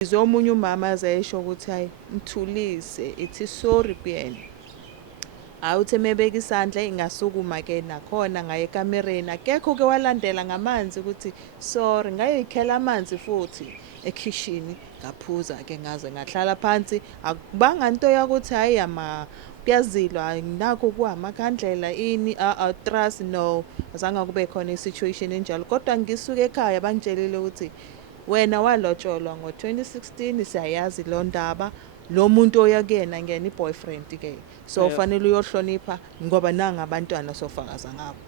Omunye umama azesho ukuthi hayi mthulise ithi sorry kuyena. Hayi uthi mebeka isandla ingasukuma ke nakhona ngaye ekamereni akekho ke walandela ngamanzi ukuthi sorry ngayoyikhela amanzi futhi ekhishini ngaphuza ke ngaze ngahlala phansi akubanga into yakuthi hayi kuyazilwa nakho kuhamakhandlela ini trust no azange kube khona isituation enjalo kodwa ngisuke ekhaya bangitshelile ukuthi wena walotsholwa ngo-2016 siyayazi lo ndaba lo muntu oya kuyena ngena i-boyfriend ke so fanele uyohlonipha ngoba nanga abantwana sofakaza ngabo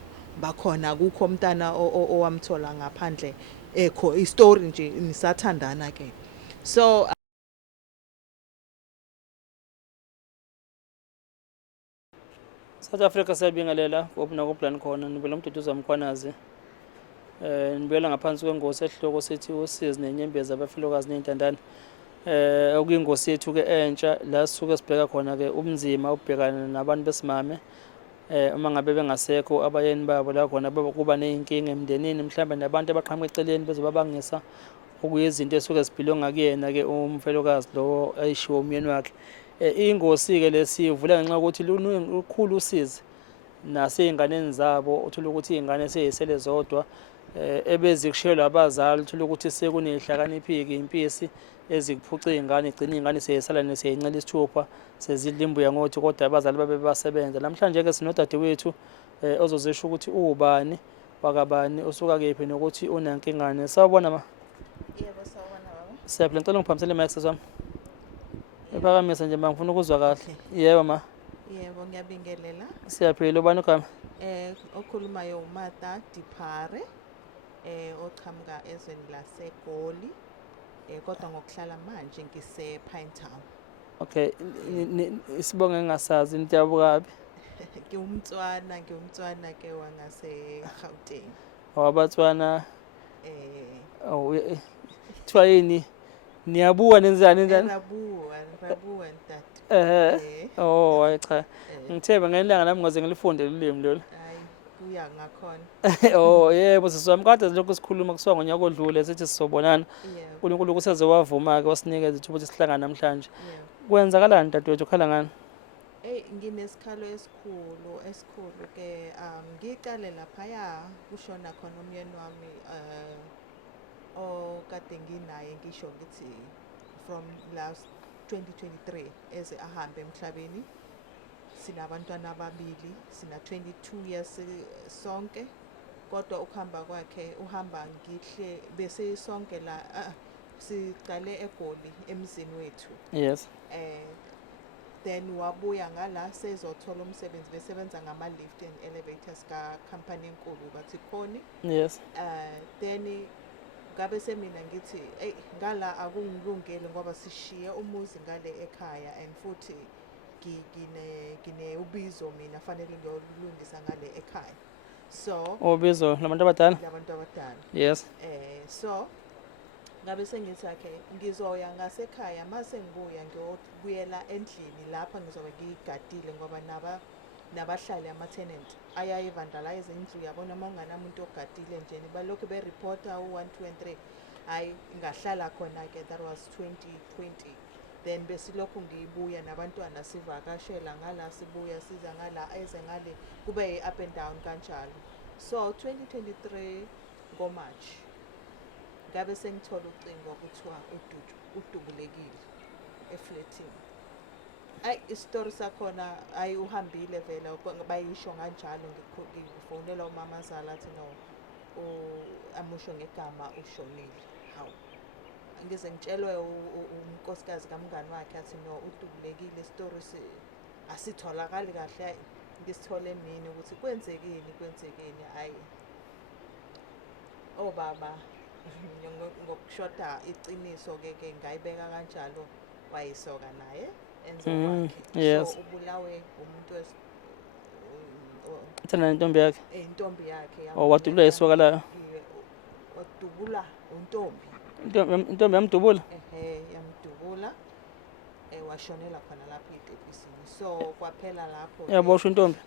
bakhona akukho umntana owamthola ngaphandle ekho istory nje nisathandana ke so South Africa siyabingelela nakuplan khona nibela umduduza Mkhwanazi nibela ngaphansi kwengosi esihloko sithi usizi nenyembezi abafelokazi nezintandane okuyingosi yethu ke entsha la sisuke sibheka khona ke ubunzima ubhekana nabantu besimame uma ngabe bengasekho abayeni babo la khona kuba nezinkinga emndenini mhlawumbe nabantu abaqhamuka eceleni bezobabangisa okuyizinto esuke ziphilonga kuyena ke umfelokazi lo ayishiwo umyeni wakhe ingosi ke lesivula ngenxa ukuthi lukhulu usizi naseyinganeni zabo uthola ukuthi izingane seyisele zodwa ebezikushelwa abazali uthola ukuthi sekunezihlakaniphiki impisi ezikuphuca izingane igcina izingane seyisala neseyincela isithupha sezidla imbuya ngothi kodwa abazali babe basebenza namhlanje ke sinodadewethu ozozisho ukuthi ubani wakabani usuka kephi nokuthi unankingane sawubona ma yebo sawubona baba siyaphila ngicela ngiphamisele mic sesami ephakamisa nje ngifuna ukuzwa kahle yebo ma yebo ngiyabingelela siyaphila ubani ugama okhulumayo uMata Diphare oqhamuka ezweni laseGoli kodwa ngokuhlala manje ngise-Pinetown. Okay isibongo engasazi Ntiyabukabi ngiwumtswana ke wangase-Gauteng. Abatswana kuthiwa yini niyabuwa nenzani Rabuwa ntate. Cha ngithemba ngelanga nami ngoze ngilifunde lolimi lolu. Kuya ngakhona. Yebo siswami kade lokho sikhuluma kusuka ngonyaka odlule sithi sisobonana. uNkulunkulu kuseze wavuma ke wasinikeza ithuba ukuthi sihlangane namhlanje. Kwenzakalani dadewethu ukhala ngani? Nginesikhalo esikhulu ke ngiqale laphaya kushona khona umyeni wami okade nginaye ngisho ngithi from last 2023 eze ahambe emhlabeni. Sinabantwana ababili sina 22 years sonke kodwa ukuhamba kwakhe uhamba ngihle bese sonke la siqale eGoli emzini wethu. Yes. Then wabuya ngala sezothola umsebenzi besebenza ngama lift and elevators ka company enkulu bathi khoni. Yes. Then ngabe semina ngithi ngala akungilungele ngoba sishiye umuzi ngale ekhaya and futhi gine ubizo mina fanele ngiyolungisa ngale ekhaya so ubizo labantu abadala yes so ngabe sengithi okay ngizoya ngasekhaya mase ngibuya ngiyobuyela endlini lapha ngizobe ngigadile ngoba nabahlali ama-tenant ayayivandalize indlu yabona mawunganamuntu ogadile nje balokhu bereporta u1 2 and 3 hayi ngahlala khona ke that was 2020 then besilokhu ngibuya nabantwana sivakashela ngala sibuya siza ngala eze ngale kube up and down kanjalo so 2023 ngoMarch ngabe sengithola ucingo kuthiwa udubulekile eflatini istory sakhona uhambile vela bayisho kanjalo ngifonela umama zala athi no amusho ngegama ushonile hawu ngize ngitshelwe unkosikazi kamngani wakhe athi no udubulekile story asitholakali kahle ngisithole mina ukuthi kwenzekeni hayi baba ngokushoda iqiniso ke ngayibeka kanjalo wayisoka naye enze wakhe so ubulawe umuntu thana intombi yakhe intombi yakhe wadubula isoka la wadubula untombi intombi yamdubula yamdubula washonela khona lapha eTepisini so kwaphela lapho yaboshwa intombi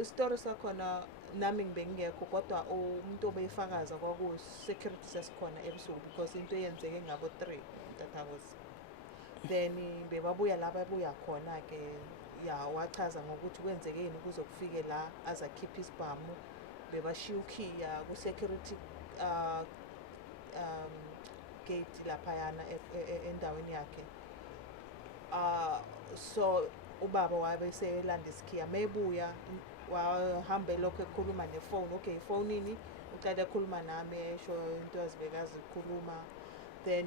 istory sakhona nami ngibengekho kodwa umuntu obeyifakaza kwaku-security sesikhona ebusuku because into eyenzeke ngabo-3 mtathakosi. Then bebabuya la babuya khona-ke ya wachaza ngokuthi kwenzekeni ukuze kufike la azakhipha isibhamu. Bebashiya ukhiya ku-security gate laphayana endaweni yakhe. So ubaba wabeselanda isikhiya mebuya wahambe lokho ekhuluma nefone. Okay, ifonini ucela ekhuluma nami esho into azibekazi ikhuluma. Then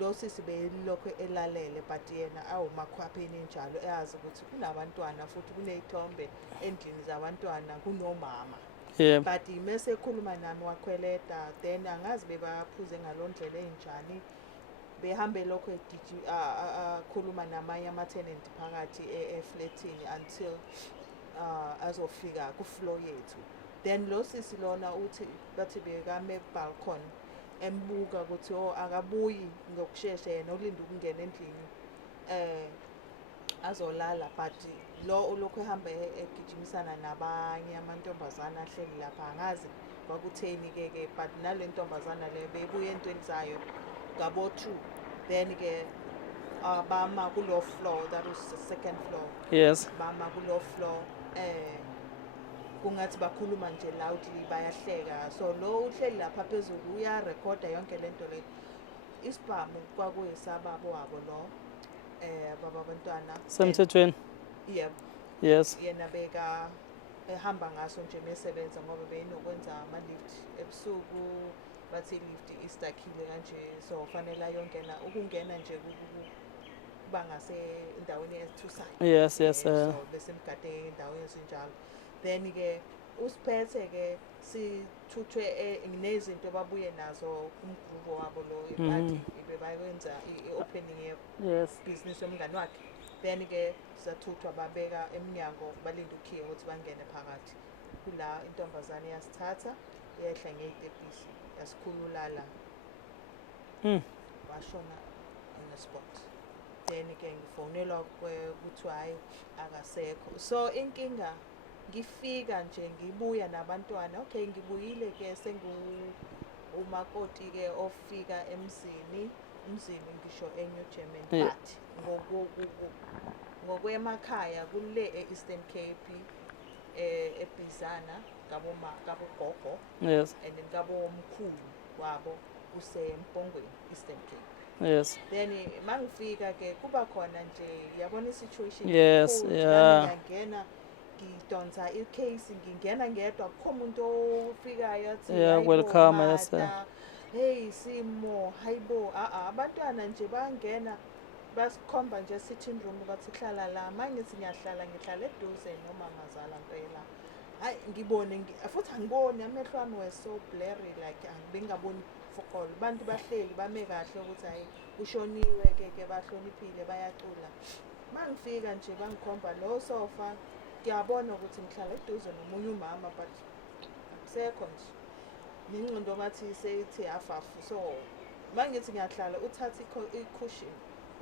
lo sisi belokho elalele but yena awumakhwapheni njalo eyazi ukuthi kunabantwana futhi kuneyithombe endlini zabantwana kunomama. Yeah. But mase ekhuluma nami wakhweleta then angazi bebaphuze ngalondlela enjani. Behambe lokho khuluma namanye ama-tenant phakathi eflatini until azofika ku-floor yethu. Then lo sisi lona uthi bathi bekame balcony embuka ukuthi akabuyi ngokushesha yena ulinda ukungena endlini azolala but lo ulokhu ehamba egijimisana nabanye amantombazana ahleli lapha angazi kwakutheni-ke but nale ntombazana le bebuye entweni zayo ngabo-2 then-ke bama kulo floor, that was the second floor. Yes. Bama kulo floor kungathi bakhuluma nje loudly bayahleka. So lo uhleli lapha phezulu uyarekhoda yonke lento le. Isibhamu kwakuyisababo wabo lo baba bantwana Semthethweni. Yep. Yes. Yena beka ehamba ngaso nje mesebenza ngoba beyinokwenza ama-lift ebusuku bathi lift istakhile kanje so kufanele ayongena ukungena nje kuba ngase endaweni ethusayo. Yes. So bese mgade endaweni esinjalo. Then ke usiphethe-ke sithuthwe nezinto babuye nazo kumgrubo wabo lo iparty bebayenza i-opening ye-business yomngani wakhe. Then-ke sathuthwa babeka eminyango balinda ukhiye ukuthi bangene phakathi. Kula intombazane yasithatha yehla ngey'tebhisi yasikhulula la. Washona on the spot. Then-ke ngifonelwa kuthiwa hhayi akasekho. So inkinga ngifika nje ngibuya nabantwana. Okay, ngibuyile-ke umakoti-ke ofika emzini ngisho eNew German but ngokwemakhaya kule e-Eastern Cape eBizana kabogogo. Yes. And then kabomkhulu wabo kuseMpongweni Eastern Cape. Yes. Then mangifika-ke kuba khona nje yabona i-situation. Yes, yeah. Ngiyangena ngidonsa i-case ngingena ngedwa akukho umuntu ofikayo athi welcome, yes. Hey Simo, hayibo, abantwana nje bangena basikhomba nje sitting room bathi hlala la. Mangithi ngiyahlala ngihlala eduze nomama zala mpela. Hayi ngibone futhi angiboni amehlo ami were so blurry like bengaboni fokol. Abantu bahleli bame kahle ukuthi hayi ushoniwe ke bahloniphile bayacula. Mangifika nje bangikhomba lo sofa ngiyabona ukuthi ngihlala eduze nomunye umama but akusekho nje. Ningqondo bathi seyithi afafu. So mangithi ngiyahlala uthatha i-cushion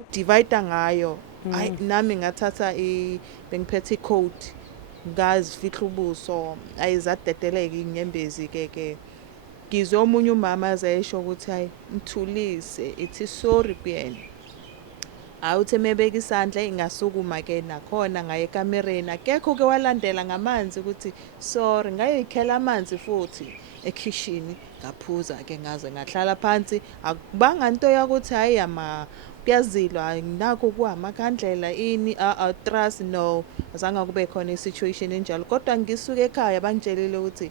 udivide ngayo. Hayi nami ngathatha bengiphethe i-coat ngazifihla ubuso ayizadedeleka inyembezi-ke ngizwe omunye umama azesho ukuthi hayi mthulise ithi sorry kuyena. Awuthi mebeka isandla ingasukuma-ke nakhona ngaye ekamereni akekho-ke walandela ngamanzi ukuthi sorry ngayoyikhela amanzi futhi ekitchen ngaphuza-ke ngaze ngahlala phansi akubanga into yakuthi hayi kuyazilwa nakho kuhamakandlela ini trust no azange kube khona i-situation enjalo kodwa ngisuke ekhaya bangitshelile ukuthi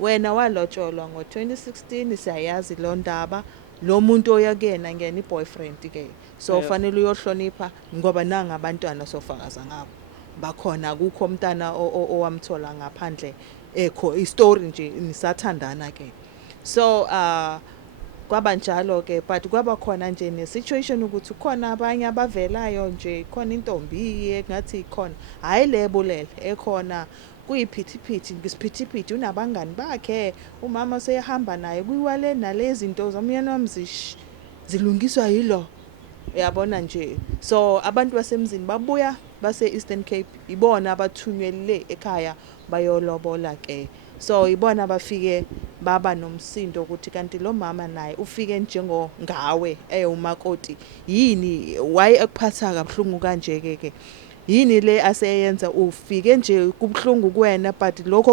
wena walotsholwa ngo-2016 siyayazi lo ndaba lo muntu oyakuyena ngena i-boyfriend-ke so fanele uyohlonipha ngoba nanga abantwana sofakaza ngabo bakhona akukho umntana owamthola ngaphandle ekho istory nje nisathandana-ke so kwaba njalo-ke but kwaba khona nje ne-situation ukuthi khona abanye abavelayo nje khona intombi engathi ikhona hhayi lebulele ekhona kuyiphithiphithi ngisiphithiphithi unabangani bakhe umama seyahamba naye kuyiwale nale zinto zomyeni wami zilungiswa yilo uyabona nje. So abantu basemzini babuya base-Eastern Cape ibona abathunywe le ekhaya bayolobola-ke so ibona bafike baba nomsindo ukuthi kanti lo mama naye ufike njengo ngawe umakoti yini why ekuphatha kabuhlungu kanje ke yini le aseyenza ufike nje kubhlungu kuwena but lokho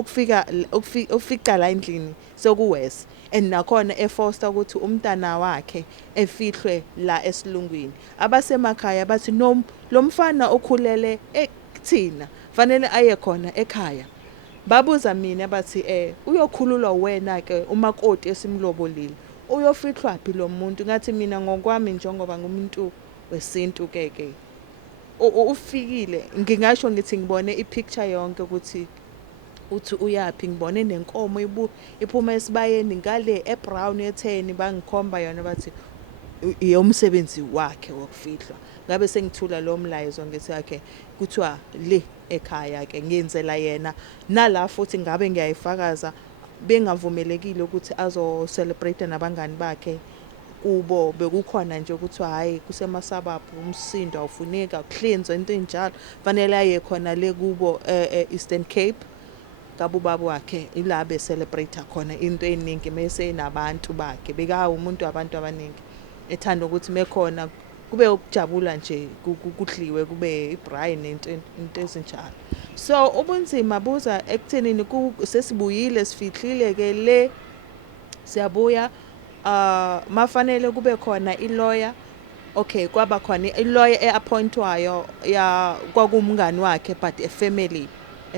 ufica la endlini sokuwese and nakhona efoster ukuthi umntana wakhe efihlwe la esilungwini abasemakhaya bathi no lo mfana okhulele ekuthina fanele aye khona ekhaya babuza mina bathi uyokhululwa wena ke umakoti esimlobolile uyofihlwa phi lo muntu ngathi mina ngokwami njengoba ngumuntu wesintu ke ufikile ngingasho ngithi ngibone ipicture yonke ukuthi uthi uyapi ngibone nenkomo iphuma esibayeni ngale ebrown etheni bangikhomba yona bathi iyomsebenzi wakhe wokufihlwa ngabe sengithula lo mlayezo ngithi yakhe kuthiwa le ekhaya ke ngiyenzela yena nala futhi ngabe ngiyayifakaza bengavumelekile ukuthi azo celebrate nabangani bakhe kubo bekukhona nje ukuthi hayi kusemasabaphu umsindo awufuneka cleanse into enjalo fanele aye khona le kubo Eastern Cape kabubaba wakhe ilabe celebrate khona into eningi mase nabantu bakhe beka umuntu abantu abaningi ethanda ukuthi mekhona kube ukujabula nje kudliwe kube ibraai into ezinjalo so ubunzima buza ekuthenini sesibuyile sifihlile ke le siyabuya mafanele kube khona ilawyer okay kwaba khona ilawyer eappointwayo ya kwakumngani wakhe but a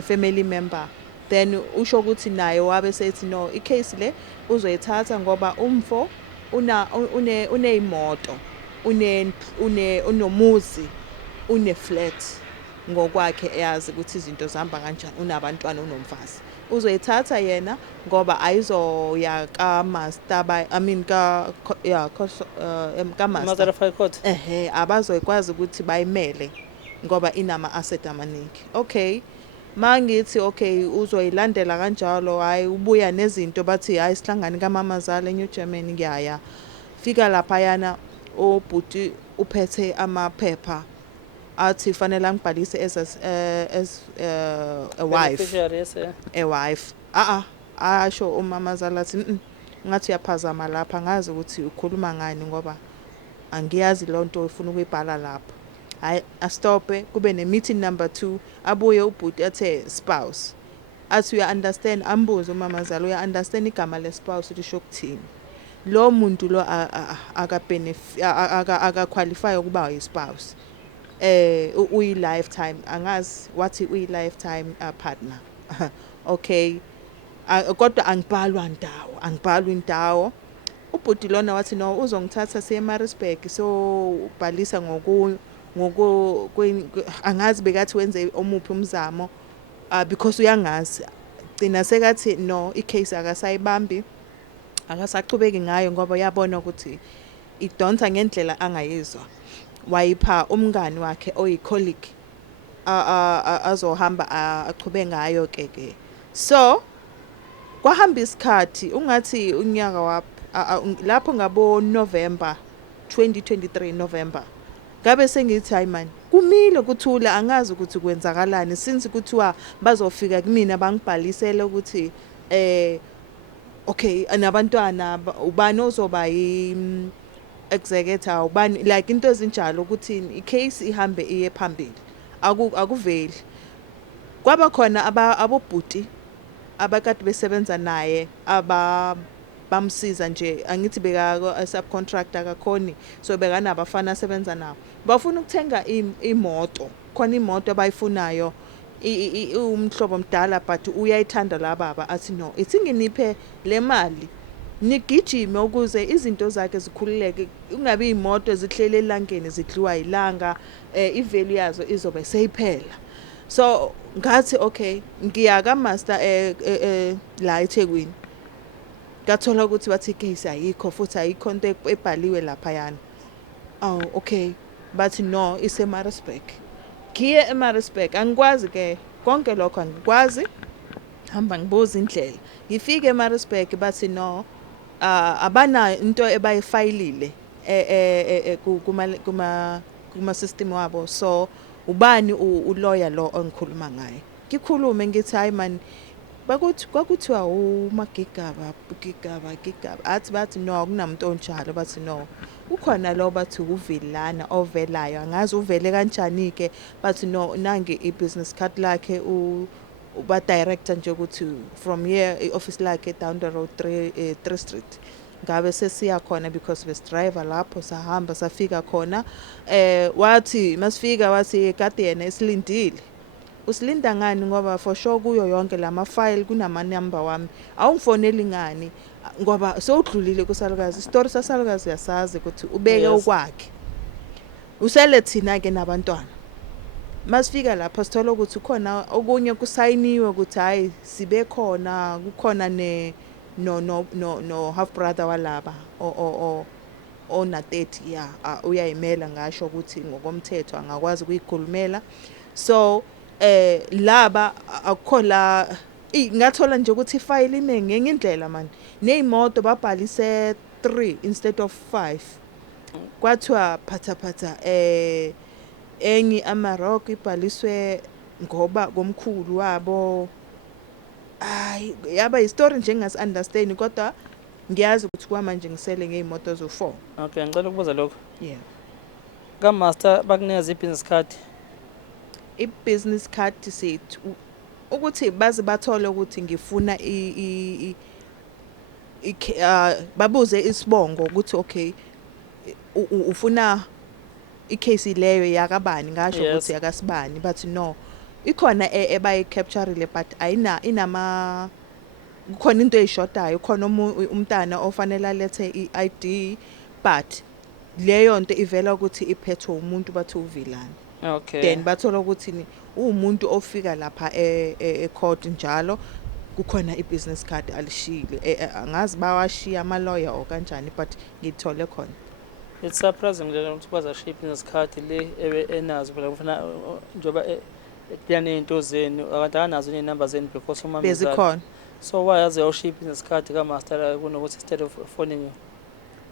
family member then usho ukuthi naye wabe sethi no icase le uzoyithatha ngoba umfo uneimoto unomuzi flat ngokwakhe eyazi ukuthi izinto zihamba kanjani unabantwana unomfazi uzoyithatha yena ngoba ayizoya ka-master Master of High Court abazokwazi ukuthi bayimele ngoba inama asset amaningi okay mangithi okay uzoyilandela kanjalo hayi ubuya nezinto bathi hayi sihlangane kaMamazala eNew Germany ngiyaya fika lapha yana obhuti uphethe amaphepha athi fanele angibhalise as a wife asho uMamazala athi ngathi uyaphazama lapha ngazi ukuthi ukhuluma ngani ngoba angiyazi lonto ufuna ukuyibhala lapha hayi astope kube ne meeting number 2 abuye ubhuti athe spouse athi you understand ambuzo uMamazala uya understand igama le spouse lisho ukuthini lo muntu lo aka qualify ukuba yi spouse uyi lifetime angazi wathi uyi lifetime partner okay kodwa angibhalwa indawo ubhuti lona wathi no uzongithatha siye eMaritzburg so ubhalisa angazi bekathi wenze omuphi umzamo because uyangazi gcina sekathi no icase akasayibambi akasachubeki ngayo ngoba yabona ukuthi idonsa ngendlela angayizwa wayipha umngani wakhe oyicolleague azohamba achube ngayo ke so kwahamba isikhathi ungathi unyaka lapho ngabo November 2023 November ngabe sengithi hayi man kumile kuthula angazi ukuthi kwenzakalani since kuthiwa bazofika kumina bangibhalisele ukuthi okay anabantwana ubani ozoba executor ubani like into ezinjalo ukuthi icase ihambe iye phambili akuveli kwaba khona abobhuti abakade besebenza naye bamsiza nje angithi beka subcontractor akakhoni so beka nabafana asebenza nabo bafuna ukuthenga imoto khona imoto abayifunayo umhlobo mdala but uyayithanda la baba athi no ithi nginiphe le mali nigijime ukuze izinto zakhe zikhululeke ungabe imoto zihlele elangeni zidliwa ilanga ivalue yazo izobe seyiphela so ngathi okay ngiya ka master la eThekwini ngathola ukuthi bathi case ayikho futhi ayikho into ebhaliwe lapha yana okay bathi no iseMaritzburg ngiye eMaritzburg angikwazi ke konke lokho angikwazi hamba ngibuza indlela ngifike eMaritzburg bathi no abana into ebayifayilile kuma system wabo so ubani ulawyer lo ongikhuluma ngaye ngikhulume ngithi hayi man kwakuthiwa umagigaba athi bathi no kunamuntu onjalo bathi no ukhona lo bathi uvilana ovelayo angazi uvele kanjani ke bathi no nange i-business card lakhe uba director nje ukuthi from here i-office lakhe down the road 3 street ngabe sesiya khona because driver lapho sahamba safika khona wathi masifika wathi kade yena esilindile usilinda ngani ngoba for sure kuyo yonke lama file kunama number wami awungifoneli ngani ngoba sewudlulile kusalukazi story sasalukazi yasazi ukuthi ubeke ukwakhe usele thina ke nabantwana masifika lapha sithola ukuthi khona okunye kusayiniwe ukuthi hayi sibe khona kukhona no half brother walaba ona 30 ya uyayimela ngasho ukuthi ngokomthetho angakwazi ukuyikhulumela so laba akukhola ngathola nje ukuthi ifile ime ngenye indlela manje nezimoto babhalise 3 instead of 5 kwathiwa phatha engi Amarok ibhaliswe ngoba komkhulu wabo yaba istory nje ngasi-understand kodwa ngiyazi ukuthi kwamanje ngisele ngezimoto zo4 okay ngicela ukubuza lokho yeah master bakunikeza i-business card i-business card sethu ukuthi baze bathole ukuthi ngifuna babuze isibongo ukuthi okay ufuna icase leyo yakabani ngasho ukuthi yakasibani bathi no ikhona ebayi captureile but inama kukhona into eyishodayo khona umntana ofanele alethe i-ID but leyo nto ivela ukuthi iphethwe umuntu bathi uvilana okay then bathola ukuthi umuntu ofika lapha e-court njalo kukhona i-business card alishile angazi bawashiya ama-lawyer or kanjani but ngithole khona it's surprising ukuthi bazashiya i-business card le enazo phela kufuna njoba yaney'nto zenu akanazo ney'number zenu because uma bezikhona so why yaze yawushiya i-business card kamaster kunokuthi instead of phoning you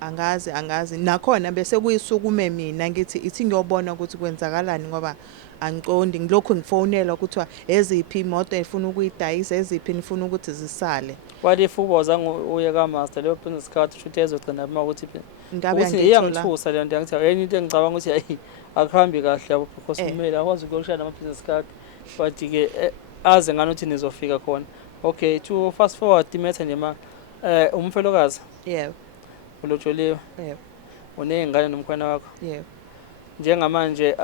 angazi nakhona bese kuyisukume mina ngithi ithi ngiyobona ukuthi kwenzakalani ngoba angiqondi ngilokhu ngifonela ukuthi eziphi imoto efuna ukuyidayisa eziphi nifuna ukuthi zisale what if ubozanga uye kamaster leyo business card shothi ezogcina uma ukuthi ngabe iyangithusa le nto ngithi enye into engicabanga ukuthi hayi akuhambi kahle yabo because kumele akwazi ukuyoshaya nama-business card but-ke aze ngani ukuthi nizofika khona okay to fast forward imetha nema umfelokazi yebo ulotsholiwe yebo uney'ngane nomkhwana wakho yebo njengamanje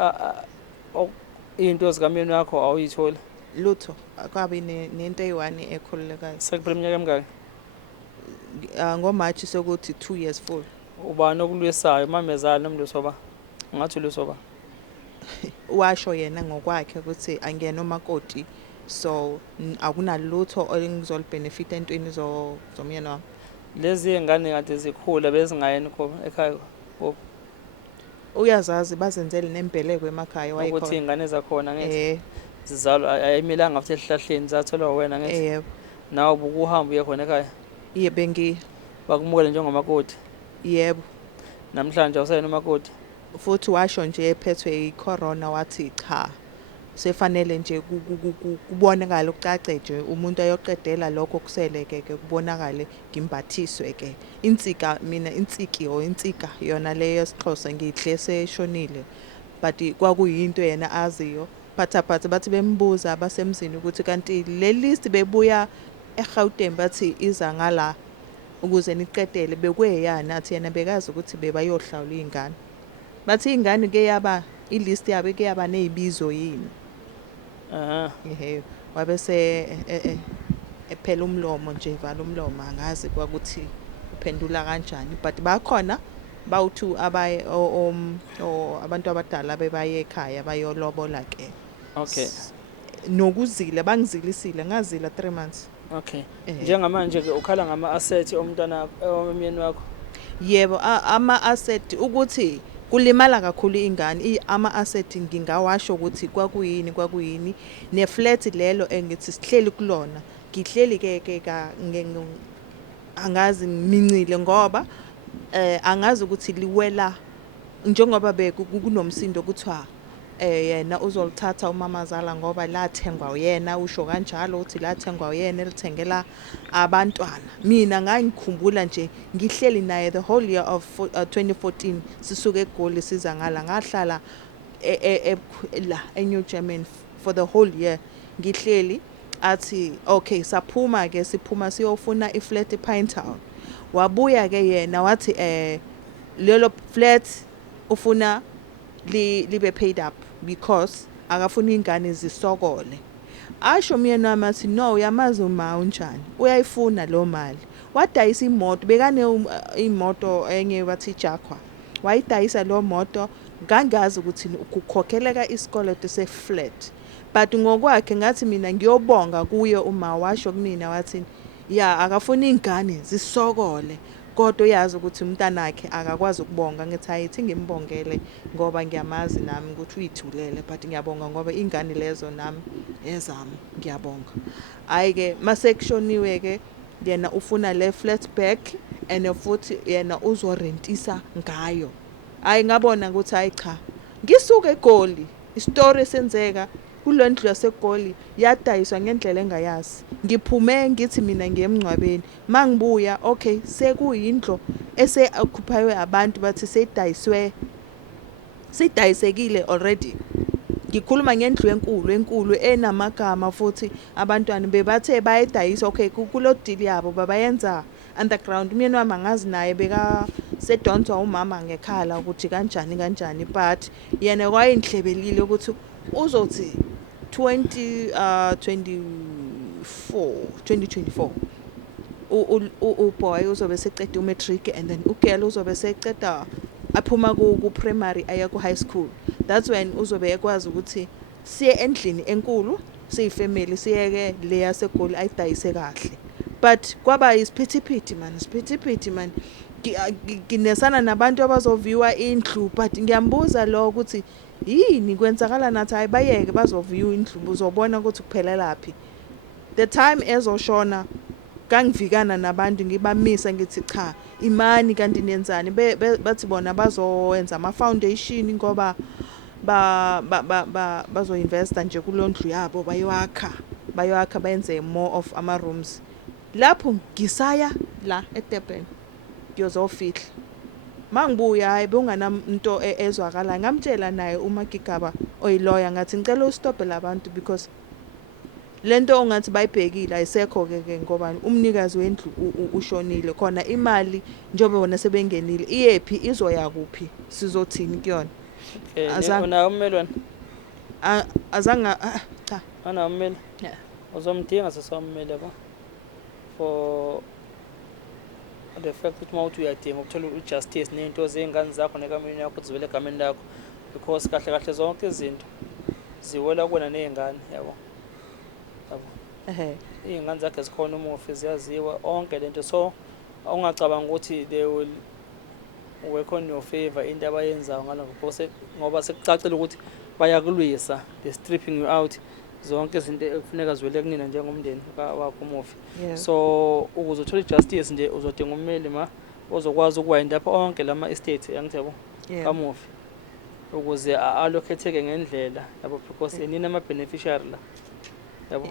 iy'nto zikamyeni wakho awuyitholi lutho akabi nento eyi-1 ekhululekayo sekuphela iminyaka emingaki ngoMarch sokuthi 2 years full ubani okulwisayo mamezala nomlusoba ngathi ulusoba washo yena ngokwakhe ukuthi angena umakoti so akunalutho engizolibenefita entweni zomyeni wami lezi y'ngane kade zikhula bezingayeni ekhaya uyazazi bazenzele nembeleko emakhaya ukuthi wayikhona iy'ngane zakhona ngithi zizalwa ayimilanga futhi esihlahleni zatholwa wena ngithi yebo nawe ubukuhamba uye khona ekhaya bengiya bakumukele njengomakoti yebo namhlanje awusayena umakoti futhi washo nje ephethwe i-corona wathi cha sefanele nje kubonakala ukucace nje umuntu ayoqedela lokho kuseleke ke kubonakale ngimbathiswe ke insika mina insika yona leyo yesixhosa ngihle seshonile but kwakuyinto yena aziyo phatha bathi bembuza abasemzini ukuthi kanti le list bebuya eGauteng bathi iza ngala ukuze niqedele bekweyana athi yena bekazi ukuthi bebayohlawula izingane bathi ingane ke yaba ilist yabe ke yaba nezibizo yini wabese ephela umlomo nje vala umlomo angazi kwakuthi uphendula kanjani but bakhona bawuthu abantu abadala bebaye ekhaya bayolobola ke okay nokuzila bangizilisile ngazila 3 months okay njengamanje ke ukhala ngama-asset omntwana omyeni wakho yebo ama-asset ukuthi kulimala kakhulu ingane ama-asset ngingawasho ukuthi kwakuyini ne-flat lelo engithi sihleli kulona ngihleli ke angazi ngimincile ngoba angazi ukuthi liwela njengoba kunomsindo kuthiwa yena uzolithatha umamazala ngoba lathengwa uyena, usho kanjalo uthi lathengwa uyena elithengela abantwana. Mina ngangikhumbula nje ngihleli naye the whole year of 2014 sisuke eGoli siza ngala, ngahlala la eNew German for the whole year ngihleli. Athi okay saphuma ke siphuma siyofuna iflat ePinetown. Wabuya ke yena wathi lelo flat ufuna libe paid up because akafuna ingane zisokole. Asho myena wami athi no, uyamazi uma unjani, uyayifuna lo mali. Wadayisa imoto, bekane imoto enye bathi Jaguar. Wayidayisa lo moto, ngangazi ukuthi ukukhokheleka isikole seflat. But ngokwakhe ngathi mina ngiyobonga kuye uma washo kumina wathi ya akafuna ingane zisokole, kodwa uyazi ukuthi umntanakhe akakwazi ukubonga. Ngithi ayithi ngimbongele ngoba ngiyamazi nami ukuthi uyithulele, but ngiyabonga ngoba ingane lezo nami ezami, ngiyabonga. Hayi ke masekushoniwe ke yena ufuna le flat back and futhi yena uzorentisa ngayo. Hayi ngabona ukuthi hayi cha, ngisuka eGoli istory senzeka kulendlu yaseGoli yadayiswa ngendlela engayazi. Ngiphume ngithi mina ngiyemncwabeni, mangibuya okay sekuyindlo ese-occupiwe abantu bathi seyidayisekile already. Ngikhuluma ngendlu enkulu enamagama futhi abantwana bebathe bayedayisa okay kulo deal yabo babayenza underground. Myeni wami angazi naye beka sedonswa umama ngekhala ukuthi kanjani but yena wayendlebelile ukuthi uzothi 2024 uboy uzobe seceda umatric and then ugirl uzobe seceda aphuma ku primary aya ku high school. That's when uzobe ekwazi ukuthi siye endlini enkulu siyifamily siyeke le yaseGoli ayidayise kahle. But kwaba isiphithiphithi man, ginesana nabantu abazoviwa indlu, but ngiyambuza lo ukuthi yini kwenzakala nathi ayibayeke bazoviwa indlu uzobona ukuthi kuphelela laphi. The time ezoshona kangivikana nabantu ngibamisa ngithi cha imani kanti nenzani bathi bona bazowenza ama foundation ngoba bazo investa nje kulondlu yabo bayoyakha benze more of ama rooms. Lapho ngisaya la eDurban ngiyozofihla. Mangibuya hayi benganamuntu ezwakala, ngamtshela naye uma Gigaba oyilawyer ngathi ngicela ustophe labantu because lento ongathi bayibhekile ayisekho ke ngoba umnikazi wendlu ushonile, khona imali njobe wona sebengenile iyephi izoya kuphi sizothini kuyona. Una ummelwane Azanga cha ana ummeli yeah uzomdinga sesommeli yabo for the fact ukuthi mawuthi uyadinga ukuthola ujustice nento zengane zakho nekamini yakho zivele egameni lakho, because kahle zonke izinto ziwela kuwena nezingane yabo. Iy'ngane zakhe zikhona umufi ziyaziwa onke lento, so ungacabanga ukuthi they will work on your favor into abayenzayo ngalokho ngoba sekucacile ukuthi bayakulwisa, they stripping you out zonke izinto ekufuneka ziwele kunina njengomndeni wakho umufi. So ukuze uthole ijustice nje uzodinga ummeli ozokwazi ukuwayinda lapha onke lama estate yangithabo kamufi ukuze allocate-ke ngendlela yabo, because nina ama beneficiary la yabo.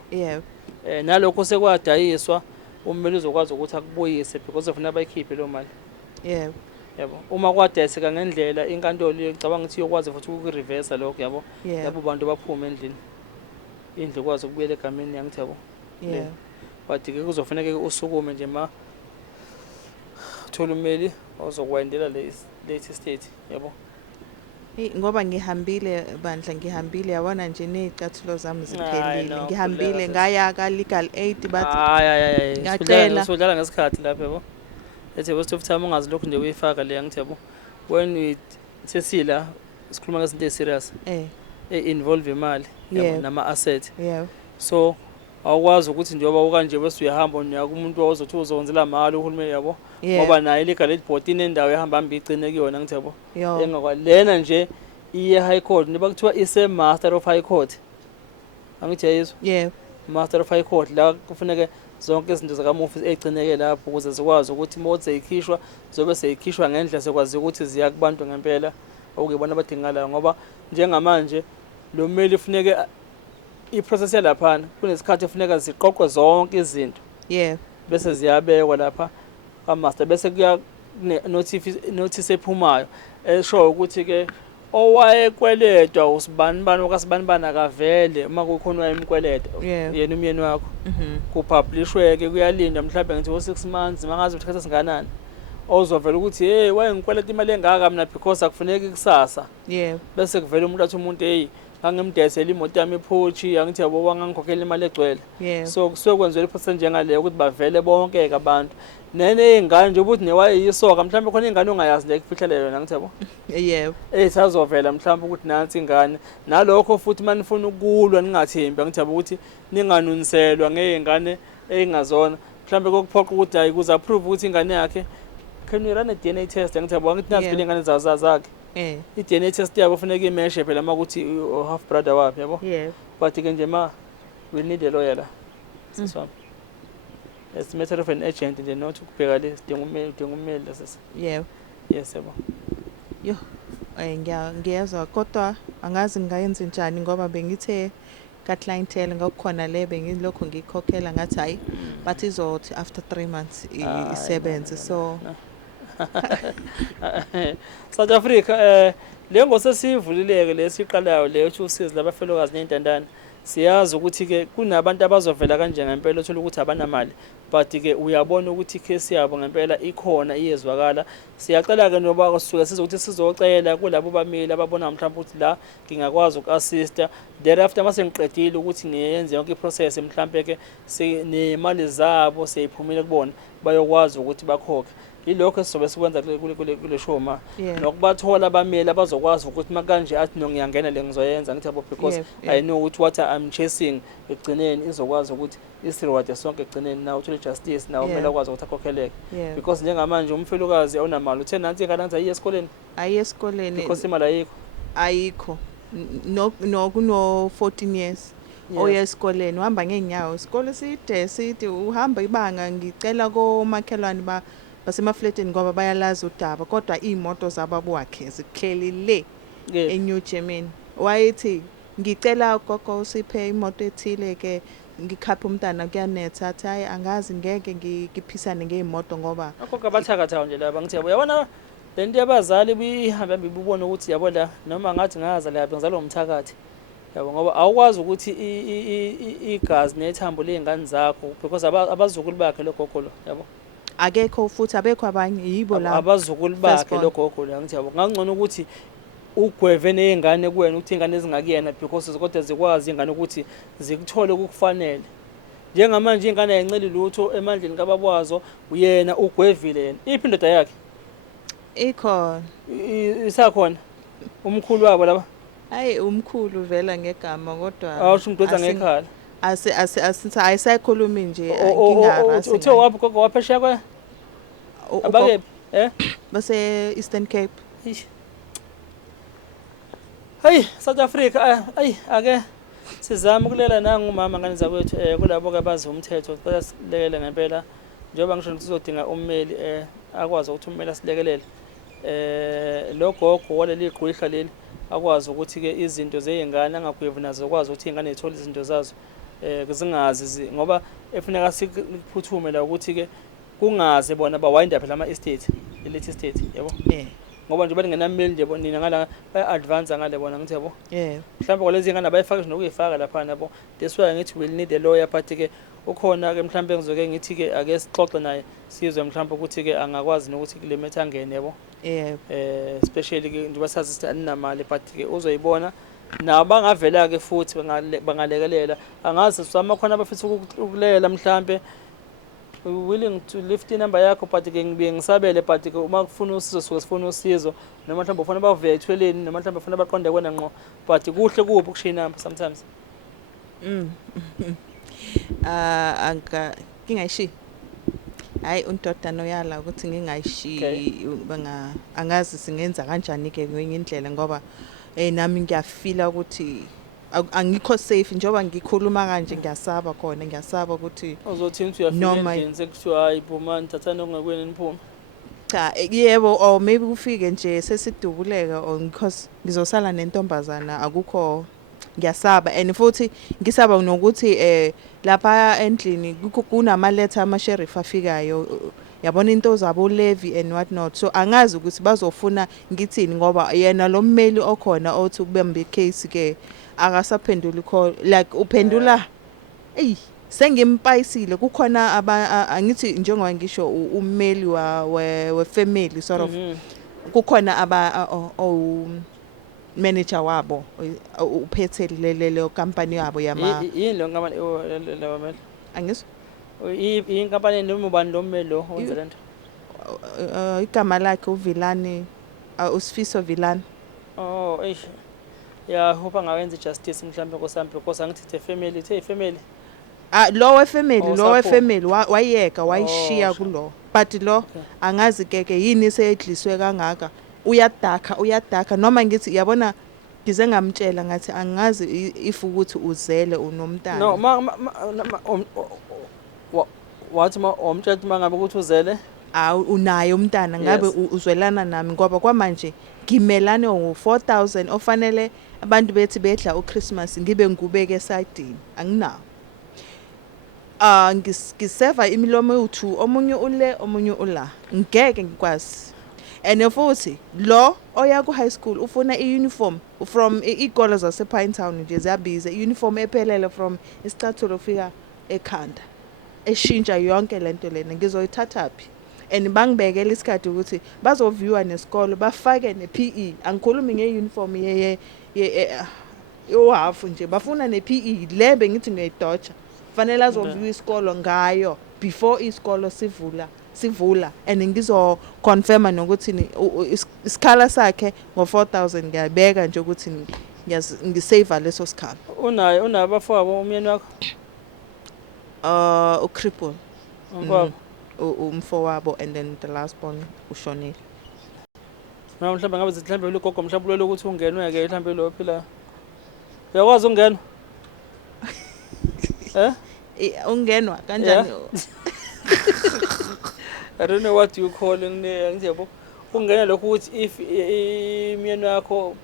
Nalokho sekwadayiswa ummeli uzokwazi ukuthi akubuyise because ufuna bayikhiphe lo mali. Yabo uma kwadayiseka ngendlela inkantolo ngicabanga ukuthi iyokwazi futhi ukureverse lokho yabo, labo bantu baphume endlini indlu kwazi ukubuyela egameni yangithabo. But ke kuzofuneka usukume nje thola ummeli ozokwendela le state yabo. Ngoba ngihambile bandla, ngihambile yabona nje nezicathulo zami ziphelile, ngihambile ngaya ka legal aid but ngacela usudlala ngesikhathi lapha yabo. Ethe most of time ungazi lokho nje uyifaka le yangithabo. When we sesila sikhuluma ngezinto eziserious involve imali nama asset. So awukwazi ukuthi njengoba ukanje bese uyahamba uyakumuntu ozothi uzonzela imali uhulumeni yabo, ngoba naye legal aid board inendawo ehamba hamba igcine kuyona ngithabo. Engakwalena nje iye high court niba kuthiwa ise master of high court angithi yayizwa master of high court la kufuneka zonke izinto zakamufi egcineke lapho ukuze zikwazi ukuthi mawuze ikhishwa zobe seyikhishwa ngendlela sekwazi ukuthi ziya kubantu ngempela okuyibona abadingalayo, ngoba njengamanje lo mmeli kufuneke iprocess yalaphana kunesikhathi kufuneka ziqoqwe zonke izinto Yeah. bese ziyabekwa lapha kaMaster bese kuya notice ephumayo esho ukuthi ke owayekweletwa usibanibani okasibanibani akavele uma kukhona imkweleto Yeah. yena umyeni wakho Mhm. kupublishwe ke kuyalindwa mhlawumbe ngithi 6 months mangazi uthatha singanani ozovela ukuthi hey wayengikweleta imali engaka mina because akufuneki kusasa Yeah. bese kuvela umuntu athi umuntu hey angimdesela imoto yami iphushi angithi yabo wangangikhokhela imali egcwele Yeah. so kusuke kwenziwa iprocess njengaleyo ukuthi bavele bonke ke abantu nene ingane nje ukuthi newayisoka mhlawumbe khona ingane ongayazi le kufihlele yona ngithi yabo Yeah. sazovela mhlawumbe ukuthi nansi ingane nalokho futhi manifuna ukulwa ningathembi ngithi yabo ukuthi ninganuniselwa ngezingane ezingazona mhlawumbe kokuphoqa ukuthi hayi kuza approve ukuthi ingane yakhe can we run a DNA test ngithi yabo ngithi nazi phela ingane zakhe Yeah. i-DNA test yabo kufanele imeshe phela makuthi half brother wapi yabo Yeah. but ke nje we need a lawyer la siswami it's a matter of an agent nje not ukubheka le sidinga ummeli lasese Yeah. yes yabo Ngiyezwa kodwa angazi ngayenza njani ngoba bengithe ka clientele ngokukhona le bengilokho ngikhokhela ngathi hayi but izothi after 3 months isebenze so South Africa le ngosesivulileke lesiqalayo le uthi usizi labafelokazi nezintandane siyazi ukuthi ke kunabantu abazovela kanje ngempela uthola ukuthi abanamali but ke uyabona ukuthi case yabo ngempela ikhona iyezwakala siyacela ke noba kusuka sizokuthi sizocela kulabo bameli ababona mhlawumbe ukuthi la ngingakwazi ukassista thereafter mase ngiqedile ukuthi ngiyenze yonke iprocess mhlawumbe ke nemali zabo seyiphumile kubona bayokwazi ukuthi bakhokhe ilokho esizobe sikwenza kule show ma nokubathola abameli abazokwazi ukuthi makanje athi ngiyangena le ngizoyenza ngithi yabo because I know ukuthi what I'm chasing ekugcineni izokwazi ukuthi isireward sonke ekugcineni na uthole justice na umele akwazi ukuthi akhokheleke because njengamanje umfelokazi awunamali uthe nansi ingane ngathi ayi esikoleni because imali ayikho no kuno 14 years oya esikoleni uhamba ngeenyawo isikole sithi uhamba ibanga ngicela komakhelwane basemafleteni ngoba bayalazi udaba kodwa imoto zababwakhe zikhleli le eNew Germany wayethi ngicela gogo usiphe imoto ethile ke ngikhapha umntana kuyanetha athi hayi angazi ngeke ngiphisane ngeimoto ngoba akho abathakathayo nje laba ngithi yabona lento yabazali bihamba bibona ukuthi yabo la noma ngathi ngaza la bengizalwa umthakathi yabo ngoba awukwazi ukuthi igazi nethambo lezingane zakho because abazukulu bakhe logogo lo yabo akekho futhi abekho abanye yibo la abazukulu bakhe logogo la ngithi yabo ngangcono ukuthi ugweve nezingane kuwena ukuthi ingane ezingakuyena because kodwa zikwazi ingane ukuthi zikuthole ukufanele njengamanje ingane ayinceli lutho emandleni kababwazo uyena ugwevile yena iphi indoda yakhe ikhona isakhona umkhulu wabo laba hayi umkhulu vela ngegama kodwa awusho umdodza ngekhala ayisakhulumi nje ngingarasi uthe waphi gogo waphesheya kwa abake base Eastern Cape hey South Africa ake sizama ukulela nangumama ngane zakwethu kulabo ke bazi umthetho basilekelele ngempela njengoba ngisho ukuthi sizodinga ummeli akwazi ukuthi ummeli asilekelele logogo waleli gqwihla leli akwazi ukuthi ke izinto zezingane angagwevu nazo akwazi ukuthi ingane zithole izinto zazo kuzingazi ngoba efuneka siphuthume la ukuthi ke kungaze bona bawind up lama estate elite estate yabo ngoba nje balingenameli nje nina ngala baya advance ngale bona ngithi yabo mhlawumbe kwalezi ingane abayifaka nokuyifaka lapha nabo that's why ngithi will need a lawyer but ke ukhona ke mhlawumbe ngizoke ngithi ke ake sixoxe naye sizwe mhlawumbe ukuthi ke angakwazi nokuthi kule metha ngene yabo especially ke nje basazi aninamali but ke uzoyibona naba ngavela ke futhi bangalekelela angazi sama khona abafisa ukulela mhlawumbe willing to lift inamba yakho but ke ngibe ngisabele but ke uma kufuna usizo sifuna usizo noma mhlawumbe ufuna baveye ethweleni noma mhlawumbe ufuna baqonde kwena ngqo but kuhle kuphi ukushiya inamba sometimes ngingayishi hayi undoda noyala ukuthi ngingayishi angazi singenza kanjani ke ngenye indlela ngoba nami ngiyafila ukuthi angikho safe njengoba ngikhuluma kanje ngiyasaba khona ngiyasaba ukuthi uzothi uthi uyafika endlini sekuthiwa hayi bomani thathana ongakweni niphume cha yebo or maybe kufike nje sesidubuleka or because ngizosala nentombazana akukho ngiyasaba and futhi ngisaba nokuthi lapha endlini kunamaletha ama-sheriff afikayo yabona into zabo levy and what not, so angazi ukuthi bazofuna ngithini ngoba yena lo mmeli okhona othi ubambe icase ke akasaphenduli call, like uphendula sengimpayisile. Kukhona angithi njengoba ngisho ummeli we-family sort of, kukhona manager wabo uphethe lelo company yabo yama yini lo ngabani lewa mele angizwa inkampani noma ubani lo mmeli lo wenza lento igama lakhe uVilani, uSifiso Vilani. Oh eish ya hopa ngawenza justice mhlambe kosambe because angithi the family lo we-family wayeka wayishiya kulo, but lo angazi keke yini seyedliswe kangaka. Uyadaka noma ngithi yabona ngize ngamtshela ngathi angazi if ukuthi uzele unomntana. No wathi umtshela mangabe ukuthi uzele unayo umntana ngabe uzwelana nami ngoba kwamanje ngimelane ngo-4,000 ofanele abantu bethi bedla uChristmas ngibe ngubeke esidini anginawo. Ngiseva imilomo u2 omunye ule omunye ula ngeke ngikwazi. And futhi lo oya ku high school ufuna i-uniform from ikole zase Pinetown nje ziyabiza, i-uniform ephelele from isicathulo fika ekhanda eshintsha yonke lento lena ngizoyithatha phi. And bangibekela isikhathi ukuthi bazoviwa nesikole bafake ne-PE, angikhulumi nge-uniform yohafu nje, bafuna ne-PE le bengithi ngiyayidotsha fanele azoviwa isikolo ngayo before isikolo sivula and ngizoconfirma nokuthi isikhala sakhe ngo-4,000 ngiyabeka nje ukuthi ngisave leso sikhala. Unayo abafowabo umyeni wakho? Ukripple umfowabo and then the last born ushonile. Na mhlawumbe ngabe mhlawumbe ugogo mhlawumbe lo ukuthi ungenwe ke mhlawumbe lo phila. Uyakwazi ungena? Ungenwa kanjani? I don't know what you call ngiyabo. Ungena lokho ukuthi if imyeni wakho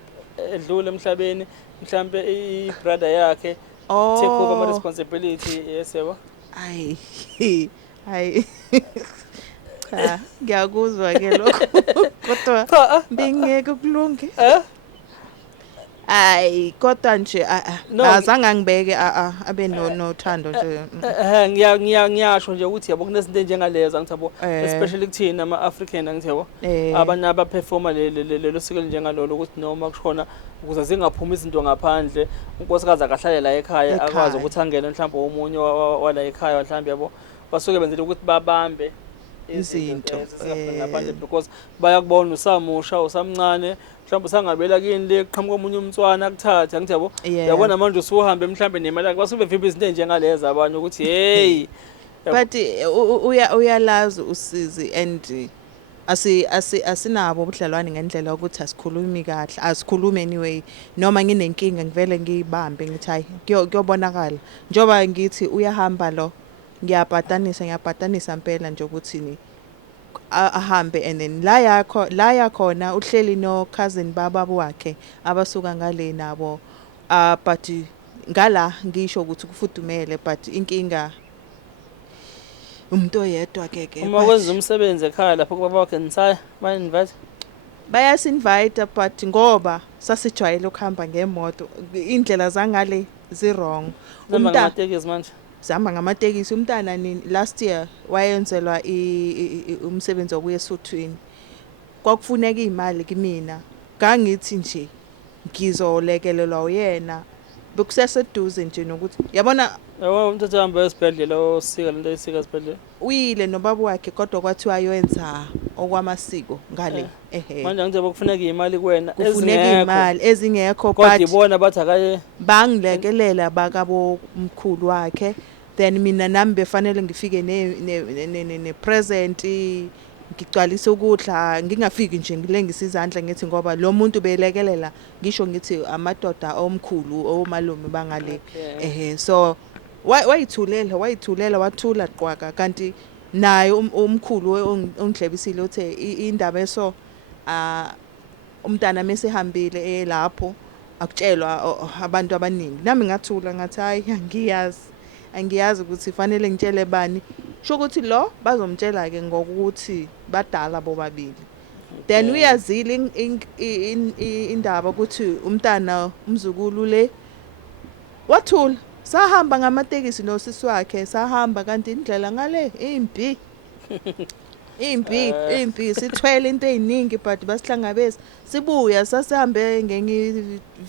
edlule emhlabeni mhlambe ibrother yakhe take over my responsibility yesebo. Hayi cha ngiyakuzwa ke lokho kodwa bengeke kulunge. Kodwa nje azange ngibeke abe nothando nje. Ngiyasho nje ukuthi yabo kunezinto njengalezo ngithabo especially kuthina ama-African ngithabo abantu abaperforma lelo siko njengalolo ukuthi noma kushona ukuze zingaphumi izinto ngaphandle unkosikazi akahlale la ekhaya akwazi ukuthi angene mhlawumbe omunye wala ekhaya mhlawumbe yabo basuke benzele ukuthi babambe izinto ngaphandle because bayakubona usamusha usamncane mhlawumbe usangabela kini le qhamuka omunye umntwana akuthatha ngithabo yabona manje usuhambe mhlawumbe nemali yakhe basuke bevimba izinto enjengaleza abanye ukuthi hey but uyalazi usizi and asinabo ubudlelwane ngendlela ukuthi asikhulumi kahle, asikhulume anyway noma nginenkinga ngivele ngiyibambe ngithi hayi kuyobonakala njoba ngithi uyahamba lo ngiyabhatanisa impela nje ukuthi ahambe and then la yakhona uhleli no cousin bababo wakhe abasuka ngale nabo but ngala ngisho ukuthi kufudumele but inkinga umuntu oyedwa keke. Uma kwenza umsebenzi ekhaya lapho kubaba wakhe nisaya ba-invite? Bayasinvite but ngoba sasijwayele ukuhamba ngemoto indlela zangale zi-wrong. Ngamatekisi manje? Zihamba ngamatekisi. Umntana last year wayenzelwa umsebenzi wokuya eSothweni. Kwakufuneka imali kimina. Ngangithi nje ngizolekelelwa uyena. Bekuseseduze nje nokuthi yabona umuntu ehamba esibhedlela osika lento esika esibhedlela. Uyile nobaba wakhe kodwa kwathi wayenza okwamasiko ngale manje ngithi bokufuneka imali kuwena ezingekho kodwa ibona bathi akaye bangilekelela bakabo mkhulu wakhe then mina nami befanele ngifike ne present ngicwalisa ukudla ngingafiki nje ngilengisa izandla ngithi ngoba lo muntu belekelela ngisho ngithi amadoda omkhulu omalume bangale so wayithulela wathula qwaka kanti naye umkhulu ongidlebisile uthe indaba eso umntana mesehambile lapho akutshelwa abantu abaningi nami ngathula ngathi hayi angiyazi ukuthi fanele ngitshele bani sho ukuthi lo bazomtshela ke ngokuthi badala bobabili then uyazile indaba ukuthi umntana umzukulu le wathula sahamba ngamatekisi nosisi wakhe sahamba kanti indlela ngale impi sithwele into eziningi but basihlangabeza sibuya sasihambe ngenye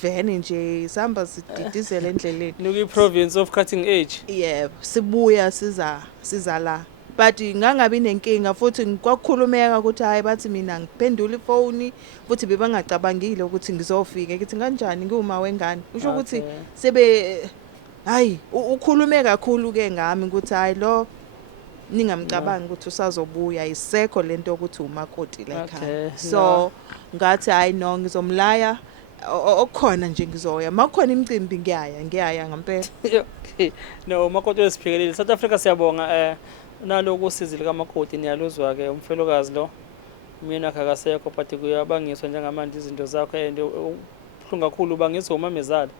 van nje sihamba sididizela endleleni loku province of cutting age yebo sibuya siza la but ngangabi nenkinga futhi ngikwakhulumeka ukuthi hayi bathi mina ngiphendula ifoni futhi bebangacabangile ukuthi ngizofika ngithi kanjani nguma wengane usho ukuthi sebe hayi ukhulume kakhulu ke ngami ukuthi hayi lo ningamcabangi ukuthi usazobuya isekho lento ukuthi umakoti la ekhaya so ngathi hayi no ngizomlaya okukhona nje ngizoya makukhona imicimbi ngiyaya ngempela okay no umakoti wesiphikelile South Africa siyabonga naloku usizile kamakoti niyaluzwa ke umfelokazi lo mina akasekho but kuyabangiswa njengamanje izinto zakho and ubuhlungu kakhulu bangiswa umamezala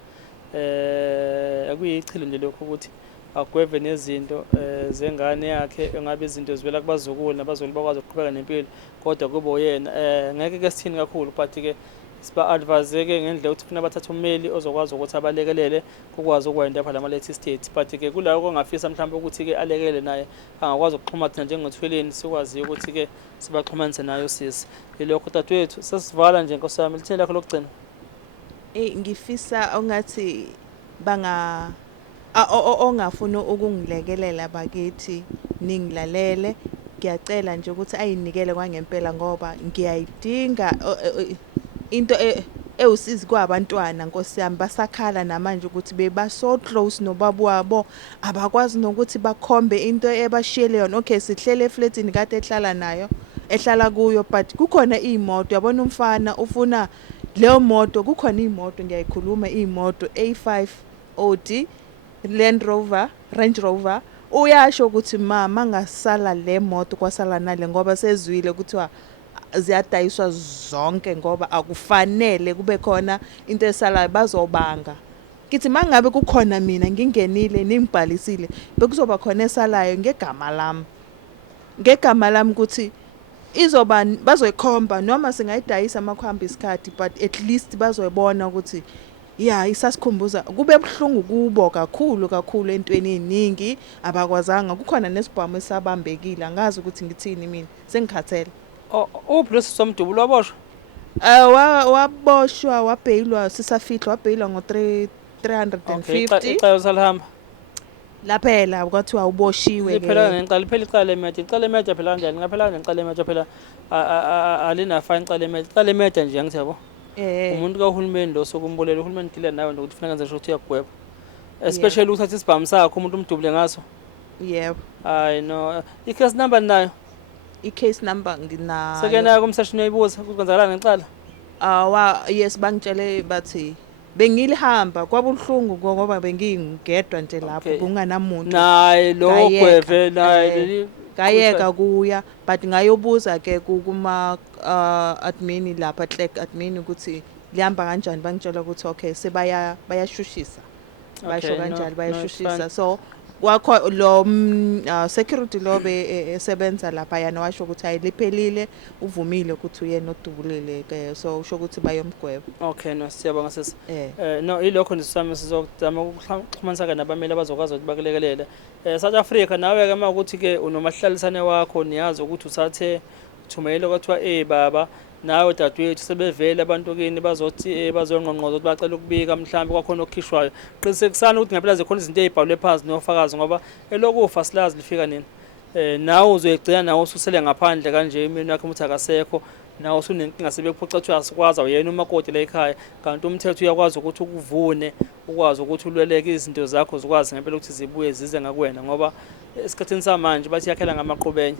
akuyichilo nje lokho ukuthi agweve nezinto zengane yakhe engabe izinto zivela kubazukulu nabazukulu bakwazi ukuqhubeka nempilo kodwa kube uyena ngeke ke sithini kakhulu but ke siba advise ke ngendlela ukuthi funa bathatha ummeli ozokwazi ukuthi abalekelele ukwazi ukwenda lapha lama-late state but ke kulawo kongafisa mhlawumbe ukuthi ke alekelele naye angakwazi ukuxhuma thina njengethweleni sikwazi ukuthi ke sibaxhumanise nayo sisi ilokho tatwethu sesivala nje Nkosi yami lithini lakho lokugcina ngifisa ongathi banga ongafuna ukungilekelela bakithi ningilalele ngiyacela nje ukuthi ayinikele kwangempela ngoba ngiyayidinga into ewusizi kwabantwana Nkosi yami basakhala namanje ukuthi beba so close nobaba wabo abakwazi nokuthi bakhombe into ebashiyele yona okay sihlele eflatini kade ehlala nayo ehlala kuyo but kukhona imoto yabona umfana ufuna leyo moto kukhona imoto ngiyayikhuluma imoto A5 Audi Land Rover Range Rover uyasho ukuthi mama ngasala le moto kwasala nale ngoba sezwile kuthiwa ziyadayiswa zonke ngoba akufanele kube khona into esalayo bazobanga kithi mangabe kukhona mina ngingenile ningibhalisile bekuzoba khona esalayo ngegama lami ukuthi izoba bazoyikhomba noma singayidayisa amakhamba isikhathi but at least bazoyibona ukuthi isasikhumbuza kube buhlungu kubo kakhulu entweni eziningi abakwazanga kukhona nesibhamu esabambekile angazi ukuthi ngithini mina sengikhathele uPress somdubulo waboshwa waboshwa wabhayilwa sisafihla wabhayilwa ngo 350 icala salihamba laphela kwathiwa uboshiwe ke phela icala emeja phela kanjani ngaphela icala emeja phela alinafa icala emeja nje ngithi yabo umuntu kahulumeni lo sokumbolela uhulumeni kile nawe ukuthi kufanele kanze ukuthi uyagweba especially uthatha isibhamu sakho umuntu umdubule ngaso yebo hayi no i-case number nayo i-case number nginayo sekena kumseshini uyibuza kuzenzakala ngecala yes bangitshele bathi bengilihamba kwabuhlungu ngoba bengingedwa nje lapho kunganamuntu naye lo gweve naye kayeka kuya but ngayobuza ke kuma admin lapha Clerk admin ukuthi lihamba kanjani bangitshela ukuthi okay bayashushisa basho kanjalo bayashushisa so wakho lo security lobe esebenza lapha yana washo ukuthi ayiliphelile uvumile ukuthi uyena odubulile ke so usho ukuthi bayomgweba okay no siyabonga sisi no ilokho nisami sizokuzama ukuxhumanisa ke nabameli abazokwazi ukuthi bakulekelele South Africa nawe ke makuthi ke unomahlalisane wakho niyazi ukuthi usathe uthumele kwathiwa baba nawe dadwethu sebevela abantu kini bazothi bazongqongqoza ukuthi bacela ukubika mhlambe kwakhona okukhishwayo qinisekisana ukuthi ngempela zikhona izinto ezibhalwe phansi nofakazi ngoba elokufa silazi lifika nini nawe uzoyigcina nawe ususele ngaphandle kanje imini yakho umuthi akasekho nawe usunenkinga sebekuphuca ukuthi asikwazi uyena umakoti la ekhaya kanti umthetho uyakwazi ukuthi ukuvune ukwazi ukuthi ulweleke izinto zakho zikwazi ngempela ukuthi zibuye zize ngakuwena ngoba esikhathini samanje bathi yakhela ngamaqhubenye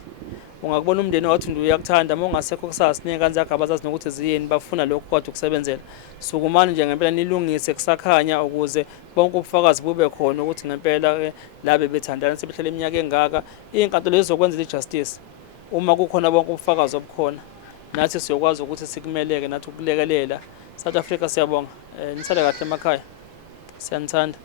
ungakubona umndeni wathi uyakuthanda uma ungasekho kusasa ninye kanzi yakho abazazi nokuthi ziyini bafuna lokho kodwa ukusebenzela sukumani nje ngempela nilungise kusakhanya ukuze bonke ubufakazi bube khona ukuthi ngempela labe bethandana sebehlele iminyaka engaka inkantolo lezokwenza ijustice uma kukhona bonke ubufakazi obukhona nathi siyokwazi ukuthi sikumeleke nathi ukulekelela South Africa siyabonga. Nisale kahle emakhaya. Siyanithanda.